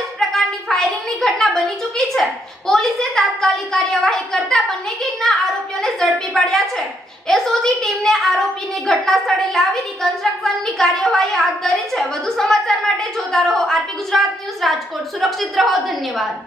આવી જ પ્રકારની ફાયરિંગની ઘટના બની ચૂકી છે। પોલીસે તાત્કાલિક કાર્યવાહી કરતા બંને ગેંગના આરોપીઓને ઝડપી પાડ્યા છે। એસઓજી ટીમને આરોપીને ઘટના સ્થળે લાવી રિકન્સ્ટ્રક્શનની કાર્યવાહી હાથ ધરી છે। વધુ સમાચાર માટે જોતા રહો આરપી ગુજરાત ન્યૂઝ રાજકોટ। સુરક્ષિત રહો, ધન્યવાદ।